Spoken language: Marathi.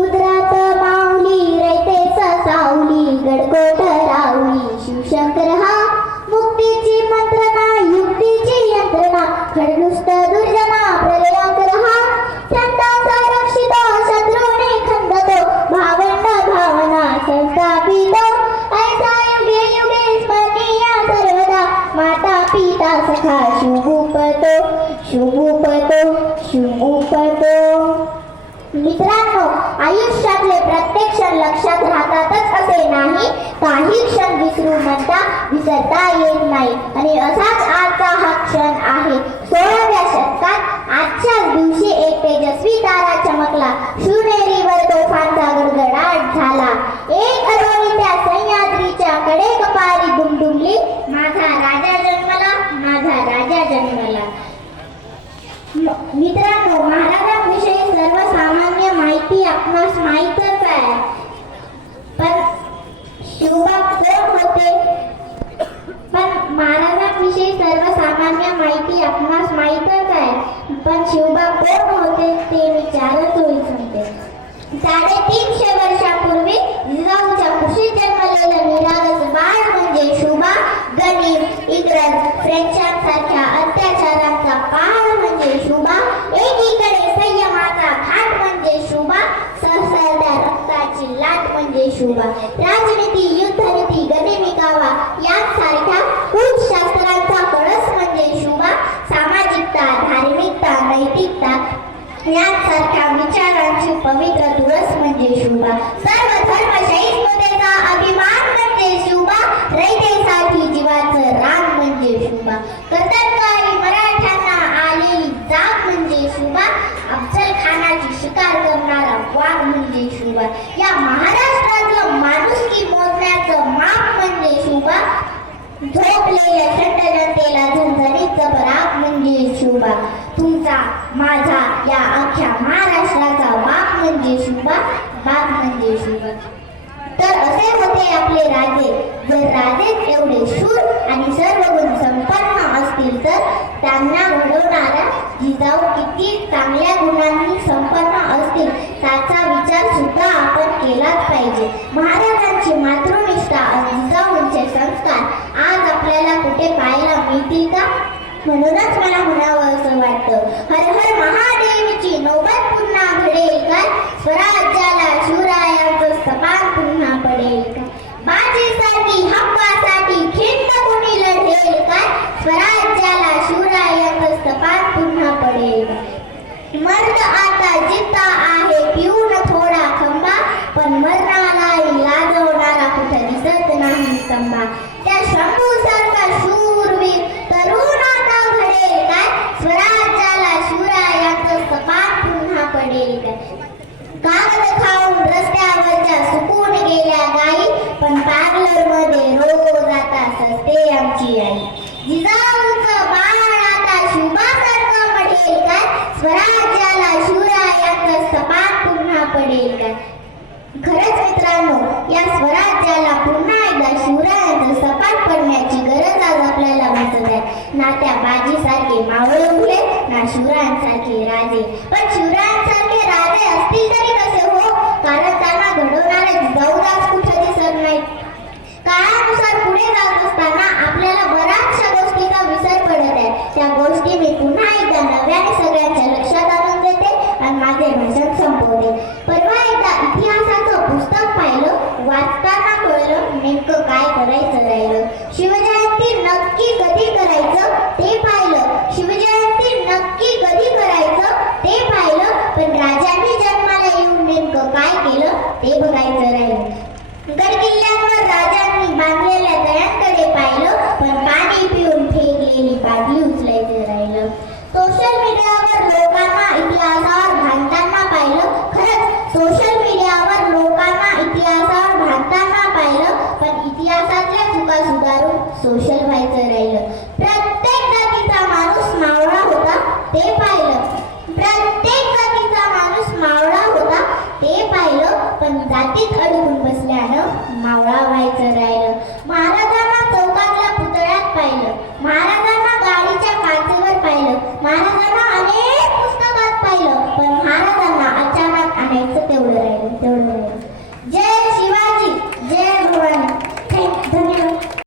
उदरात माऊली रयते सावली गडकोट रावली शिवशंकर हा मुक्तीची मंत्रणा युक्तीची यंत्रणा खडनुष्ट दुर्जना प्रलयांकर हा संतांचा रक्षित शत्रुने खंदतो भावंड भावना संस्थापित. ऐसा युगे युगे स्मरणीय सर्वदा माता पिता सखा शुभूपतो शुभूपतो शुभूपतो. मित्रांनो आयुष्यातले प्रत्येक क्षण लक्षात राहतातच असे नाही. काही क्षण विसरू म्हणता विसरता येत नाही. आणि असाच आजचा हा क्षण आहे. सोळाव्या शतकात आजच्याच दिवशी एक तेजस्वी तारा चमकला. शिवनेरीवर तोफांचा गडगडाट झाला. एक अरोळी त्या सह्याद्रीच्या कडे कपारी दुमदुमली माझा राजा जन्मला माझा राजा जन्मला. मित्रांनो महाराजांविषयी सर्वसामान्य माहिती आपणास माहीतच आहे पण शिवबा कोण होते पण महाराजांविषयी सर्वसामान्य माहिती आपणास माहीतच आहे पण शिवबा कोण होते ते विचारत होईल सांगते साडेतीनशे वर्षापूर्वी जिजाऊच्या कुशीत जन्मलेलं निरागस बाळ म्हणजे शुभा गणित इंग्रज फ्रेंचांसारख्या अत्याचारांचा पवित्र तुळस म्हणजे शुभा. सर्व धर्म शहीदतेचा अभिमान म्हणजे शुभा. रयतेसाठी जीवाचं राग म्हणजे शुभा. कतरकारी मराठ्यांना आलेली जाग म्हणजे शुभा. अफजल खानाची शिकार करणारा वाघ म्हणजे शुभा. या महाराष्ट्रातलं माणुसकी मोजण्याचं माप म्हणजे शुभा. झोपलेल्या थंड जनतेला झणझणीत राग म्हणजे शुभा. तुमचा माझा या अख्या म्हणजे शुभा बाप म्हणजे शुभा तर असे होते आपले राजे. जर राजे एवढे शूर आणि सर्व गुण संपन्न असतील तर त्यांना घडवणाऱ्या जिजाऊ किती चांगल्या गुणांनी संपन्न असतील त्याचा विचार सुद्धा आपण केलाच पाहिजे. महाराजांची मातृनिष्ठा आणि जिजाऊंचे संस्कार आज आपल्याला कुठे पाहायला मिळतील का? म्हणूनच मला म्हणावं असं वाटतं. हर हर महादेवीची नौबत पुन्हा घडेल काय स्वराज्याला शिवरायांचं सपान पुन्हा पडेल काय बाजीसाठी हक्कासाठी खिंड कोणी लढेल काय स्वराज्याला शिवरायांचं सपान पुन्हा पडेल काय मर्द आता जिद्दा आहे पिऊन थोडा खंबा पण मरणालाही लाजवणारा कुठं दिसत नाही स्तंभा त्या शंभू सारखा शूरवीर तरुण आता घडेल काय स्वराज्याला शिवरायांचं सपाट पुन्हा पडेल काय कागद खाऊन रस्त्यावरच्या सुकून गेल्या गाई पण पार्लरमध्ये रोज आता सस्ते आमची आई जिजाऊचं बाळ आता पडेल काय स्वराज्याला शिवरायांचं सपाट पुन्हा पडेल काय खरंच मित्रांनो या स्वराज्याला पुन्हा एकदा शिवरायांचं सपाट पडण्याची गरज आज आपल्याला वाटत आहे. ना त्या बाजीसारखे मावळे उरले ना शिवरायांसारखे राजे. पण शिवरायांसारखे राजे असतील तरी त्या गोष्टी मी पुन्हा एकदा नव्याने सगळ्यांच्या लक्षात आणून देते आणि माझे भाषण संपवते. परवा एकदा इतिहासाचं पुस्तक पाहिलं वाचताना कळलं नेमकं काय करायचं. धरून बसल्यानं मावळा व्हायचं राहिलं. महाराज